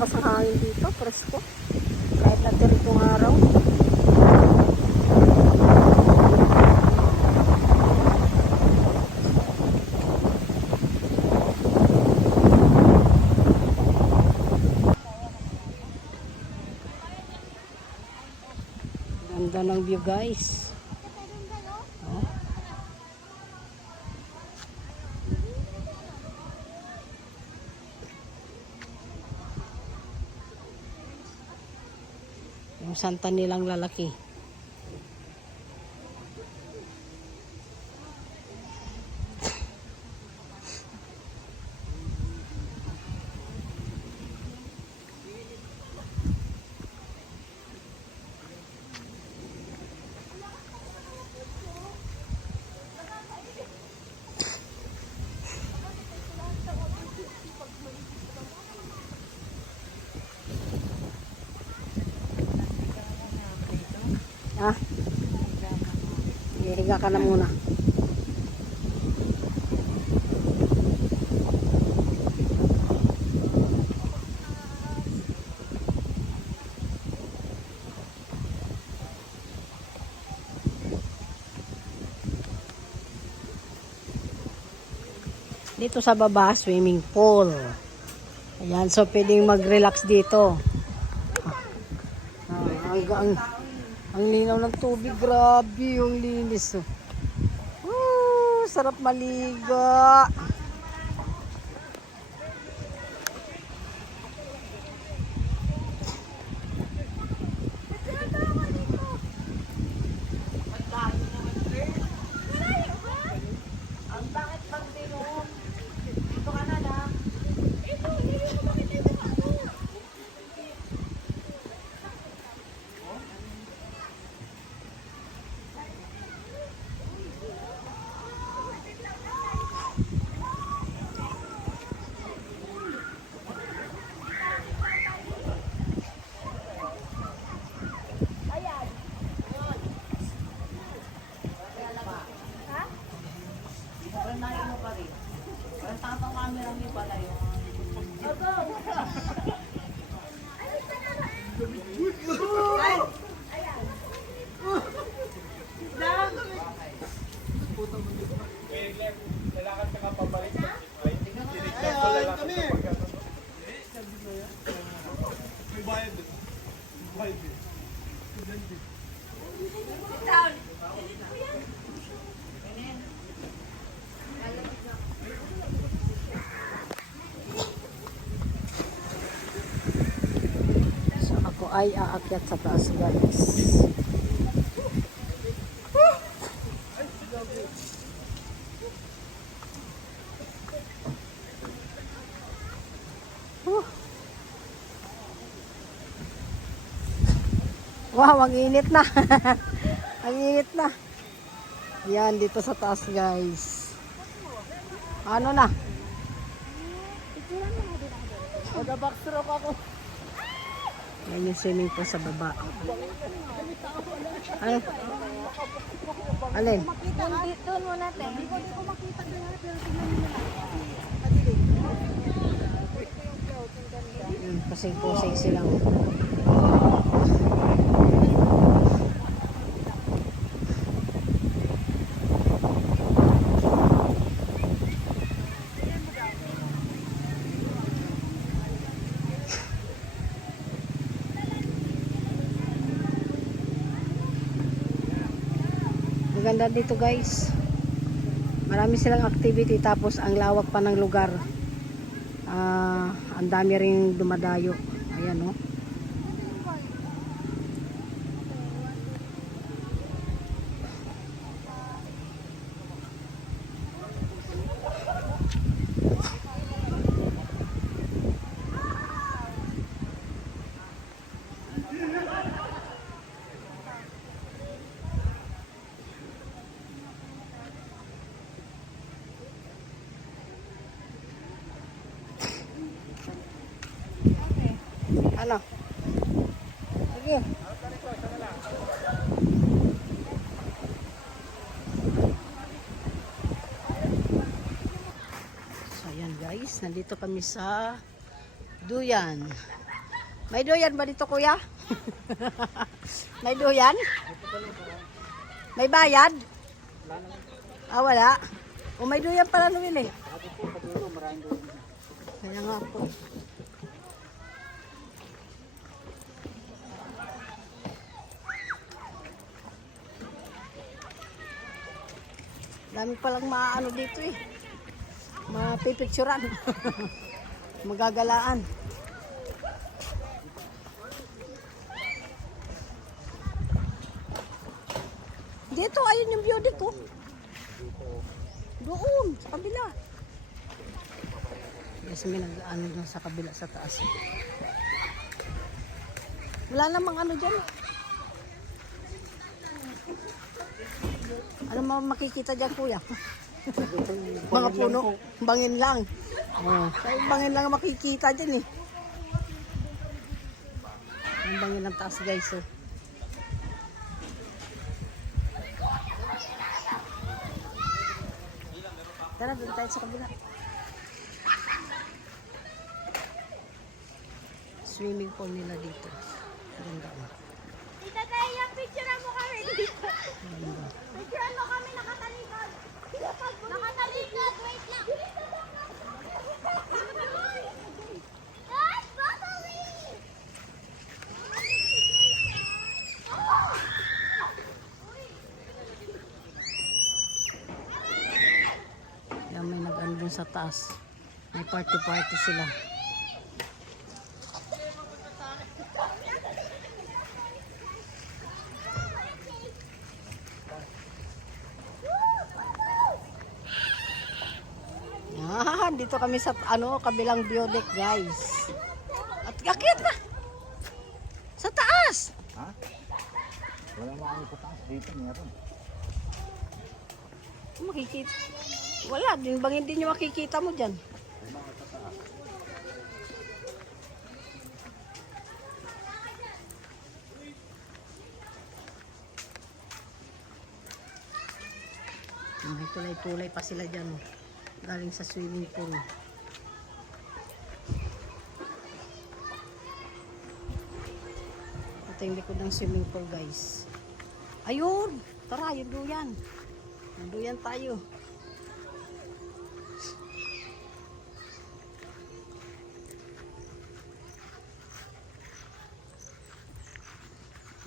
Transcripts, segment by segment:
Oh, ang hangin dito. Presko. Kahit natin itong araw. Ganda ng view guys. Santa nilang lalaki. Hihiga ka na muna. Dito sa baba, swimming pool. Ayan, so pwedeng mag-relax dito. Ah, ang, ang, ang linaw ng tubig, grabe yung linis. Oh. Woo, sarap maliga. Ay aakyat sa taas guys. Wow, ang init na. ang init na. Yan, dito sa taas guys. Ano na? Mag-backstroke ako. Yan yung swimming pool sa baba. Ano? Alin? Doon mo natin. Hindi ko makita na nga, pero tingnan mo na. Pusing-pusing silang. Maganda dito guys. Marami silang activity tapos ang lawak pa ng lugar. Ah, ang dami ring dumadayo. Ayan oh. Ano? Sige. So, ayan guys. Nandito kami sa Duyan. May duyan ba dito, kuya? May duyan? May bayad? Ah, wala. O may duyan pala nun eh. Kaya nga po. Dami palang maano dito eh. Mapipicturan. Magagalaan. Dito, ayun yung beauty ko. Doon, sa kabila. Yes, may nag-ano dyan sa kabila, sa taas. Wala namang ano dyan. Ano mga makikita dyan, kuya? Mga puno, bangin lang. Oh. Bangin lang ang makikita dyan eh. Ang bangin ng taas guys oh. Tara, doon tayo sa kabila. Swimming pool nila dito. Ganda oh. Picturean mo kami dito. Picturean mo kami nakatalikod. Nakatalikod, wait lang. Yan may nag-ano sa taas. May party-party sila. Yan, dito kami sa ano, kabilang biodeck guys. At akit na! Sa taas! Ha? Wala mo ako sa taas dito meron. Makikita. Wala, din bang hindi nyo makikita mo dyan? May tulay-tulay pa sila dyan. oh. Galing sa swimming pool. Ito yung likod ng swimming pool guys. Ayun! Tara, yun duyan. Duyan tayo.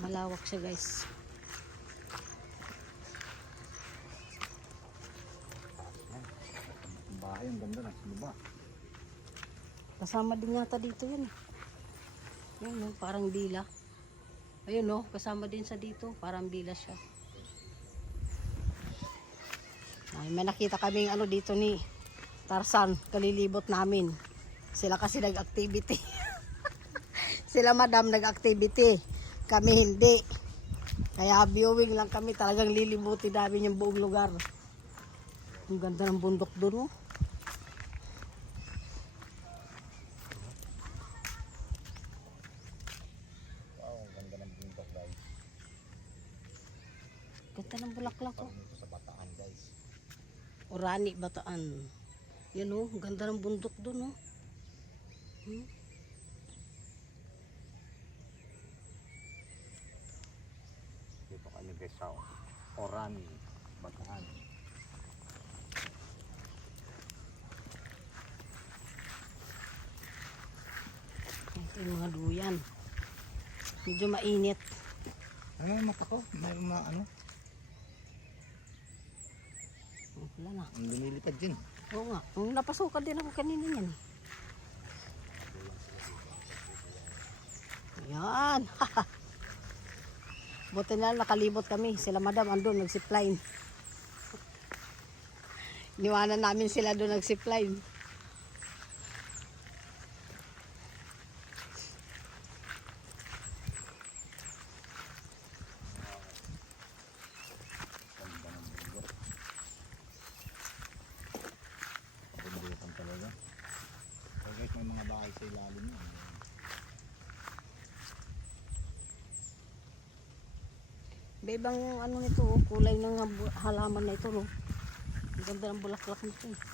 Malawak siya guys. Bahay ang ganda ng luba. Kasama din yata dito yun. Yun, no, parang bila. Ayun no, kasama din sa dito. Parang bila siya. Ay, may nakita kaming ano dito ni Tarzan, kalilibot namin. Sila kasi nag-activity. Sila madam nag-activity. Kami hindi. Kaya viewing lang kami talagang lilibuti namin yung buong lugar. Ang ganda ng bundok doon oh. Wow, ang ganda ng bundok guys. Ganda ng bulaklak oh. Sa Bataan guys. Orani, Bataan. Yan oh, ganda ng bundok doon oh. Hmm? Dito kami guys sa Orani, Bataan. Ito yung mga duyan. Medyo mainit. Ano mata ko? May mga ano? Oh, wala na. Ang lumilipad dyan. Oo nga. Ang napasukan din ako kanina yan. eh. Yan. Buti na nakalibot kami. Sila madam andun nag-zipline. Niwanan namin sila doon nag-zipline. Ganda ng bundok. Bundukan talaga. So guys, may mga bahay sa ilalim yan. Bebang ano nito, oh, kulay ng halaman na ito, no. Ang ganda ng bulaklak nito. eh.